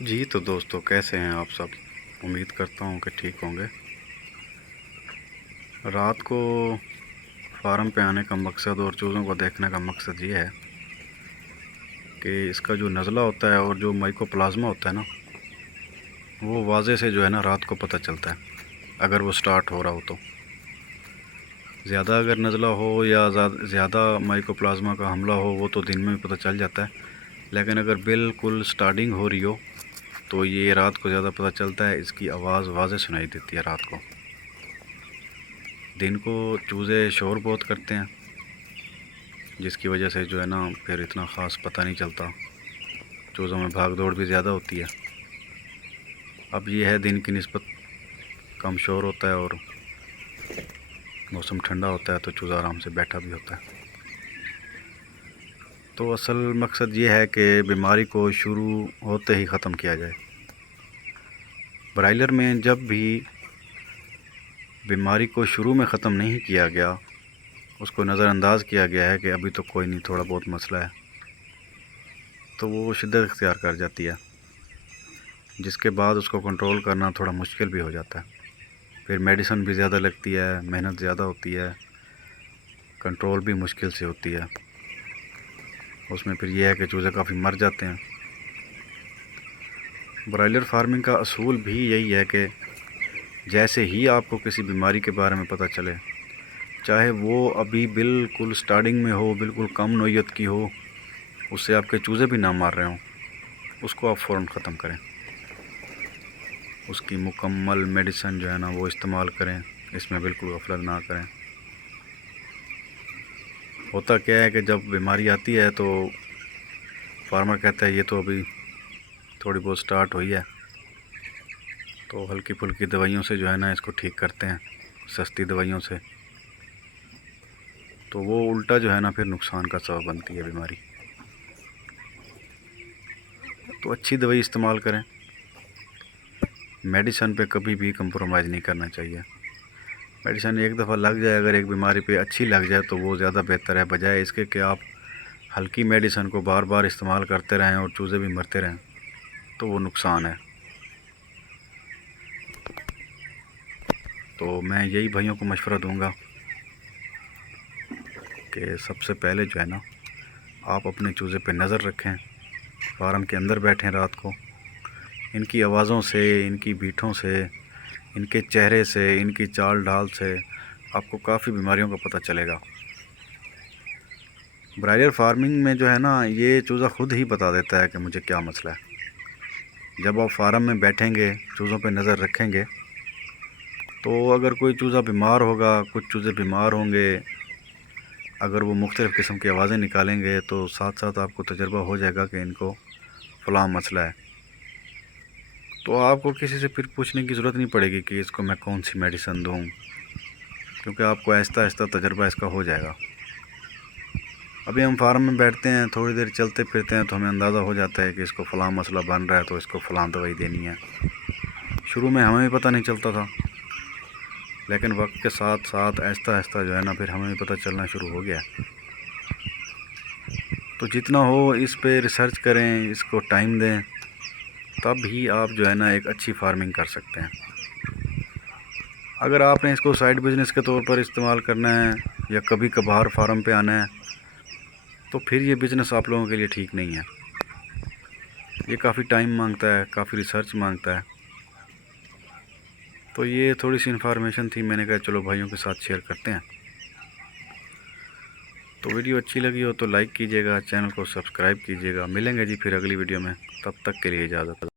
جی تو دوستو، کیسے ہیں آپ سب؟ امید کرتا ہوں کہ ٹھیک ہوں گے۔ رات کو فارم پہ آنے کا مقصد اور چوزوں کو دیکھنے کا مقصد یہ ہے کہ اس کا جو نزلہ ہوتا ہے اور جو مائکو پلازما ہوتا ہے نا، وہ واضح سے جو ہے نا رات کو پتہ چلتا ہے اگر وہ سٹارٹ ہو رہا ہو تو۔ زیادہ اگر نزلہ ہو یا زیادہ مائکو پلازما کا حملہ ہو وہ تو دن میں بھی پتہ چل جاتا ہے، لیکن اگر بالکل سٹارٹنگ ہو رہی ہو تو یہ رات کو زیادہ پتہ چلتا ہے۔ اس کی آواز واضح سنائی دیتی ہے رات کو۔ دن کو چوزے شور بہت کرتے ہیں، جس کی وجہ سے جو ہے نا پھر اتنا خاص پتہ نہیں چلتا، چوزوں میں بھاگ دوڑ بھی زیادہ ہوتی ہے۔ اب یہ ہے دن کی نسبت کم شور ہوتا ہے اور موسم ٹھنڈا ہوتا ہے تو چوزا آرام سے بیٹھا بھی ہوتا ہے۔ تو اصل مقصد یہ ہے کہ بیماری کو شروع ہوتے ہی ختم کیا جائے۔ برائلر میں جب بھی بیماری کو شروع میں ختم نہیں کیا گیا، اس کو نظر انداز کیا گیا ہے کہ ابھی تو کوئی نہیں، تھوڑا بہت مسئلہ ہے، تو وہ شدت اختیار کر جاتی ہے، جس کے بعد اس کو کنٹرول کرنا تھوڑا مشکل بھی ہو جاتا ہے۔ پھر میڈیسن بھی زیادہ لگتی ہے، محنت زیادہ ہوتی ہے، کنٹرول بھی مشکل سے ہوتی ہے۔ اس میں پھر یہ ہے کہ چوزے کافی مر جاتے ہیں۔ برائلر فارمنگ کا اصول بھی یہی ہے کہ جیسے ہی آپ کو کسی بیماری کے بارے میں پتہ چلے، چاہے وہ ابھی بالکل سٹارٹنگ میں ہو، بالکل کم نوعیت کی ہو، اس سے آپ کے چوزے بھی نہ مار رہے ہوں، اس کو آپ فوراً ختم کریں، اس کی مکمل میڈیسن جو ہے نا وہ استعمال کریں، اس میں بالکل غفلت نہ کریں۔ ہوتا کیا ہے کہ جب بیماری آتی ہے تو فارمر کہتا ہے یہ تو ابھی تھوڑی بہت سٹارٹ ہوئی ہے، تو ہلکی پھلکی دوائیوں سے جو ہے نا اس کو ٹھیک کرتے ہیں، سستی دوائیوں سے، تو وہ الٹا جو ہے نا پھر نقصان کا سبب بنتی ہے بیماری۔ تو اچھی دوائی استعمال کریں، میڈیسن پہ کبھی بھی کمپرومائز نہیں کرنا چاہیے۔ میڈیسن ایک دفعہ لگ جائے، اگر ایک بیماری پہ اچھی لگ جائے تو وہ زیادہ بہتر ہے، بجائے اس کے کہ آپ ہلکی میڈیسن کو بار بار استعمال کرتے رہیں اور چوزے بھی مرتے رہیں، تو وہ نقصان ہے۔ تو میں یہی بھائیوں کو مشورہ دوں گا کہ سب سے پہلے جو ہے نا آپ اپنے چوزے پہ نظر رکھیں، فارم کے اندر بیٹھیں رات کو، ان کی آوازوں سے، ان کی بیٹھوں سے، ان کے چہرے سے، ان کی چال ڈھال سے آپ کو کافی بیماریوں کا پتہ چلے گا۔ برائلر فارمنگ میں جو ہے نا یہ چوزا خود ہی بتا دیتا ہے کہ مجھے کیا مسئلہ ہے۔ جب آپ فارم میں بیٹھیں گے، چوزوں پہ نظر رکھیں گے، تو اگر کوئی چوزا بیمار ہوگا، کچھ چوزے بیمار ہوں گے، اگر وہ مختلف قسم کی آوازیں نکالیں گے تو ساتھ ساتھ آپ کو تجربہ ہو جائے گا کہ ان کو فلاں مسئلہ ہے، تو آپ کو کسی سے پھر پوچھنے کی ضرورت نہیں پڑے گی کہ اس کو میں کون سی میڈیسن دوں، کیونکہ آپ کو آہستہ آہستہ تجربہ اس کا ہو جائے گا۔ ابھی ہم فارم میں بیٹھتے ہیں، تھوڑی دیر چلتے پھرتے ہیں تو ہمیں اندازہ ہو جاتا ہے کہ اس کو فلاں مسئلہ بن رہا ہے تو اس کو فلاں دوائی دینی ہے۔ شروع میں ہمیں بھی پتہ نہیں چلتا تھا، لیکن وقت کے ساتھ ساتھ آہستہ آہستہ جو ہے نا پھر ہمیں بھی پتہ چلنا شروع ہو گیا۔ تو جتنا ہو اس پہ ریسرچ کریں، اس کو ٹائم دیں، تب ہی آپ جو ہے نا ایک اچھی فارمنگ کر سکتے ہیں۔ اگر آپ نے اس کو سائیڈ بزنس کے طور پر استعمال کرنا ہے یا کبھی کبھار فارم پہ آنا ہے تو پھر یہ بزنس آپ لوگوں کے لیے ٹھیک نہیں ہے۔ یہ کافی ٹائم مانگتا ہے، کافی ریسرچ مانگتا ہے۔ تو یہ تھوڑی سی انفارمیشن تھی، میں نے کہا چلو بھائیوں کے ساتھ شیئر کرتے ہیں۔ تو ویڈیو اچھی لگی ہو تو لائک کیجیے گا، چینل کو سبسکرائب کیجیے گا۔ ملیں گے جی پھر اگلی ویڈیو میں، تب تک کے لیے اجازت۔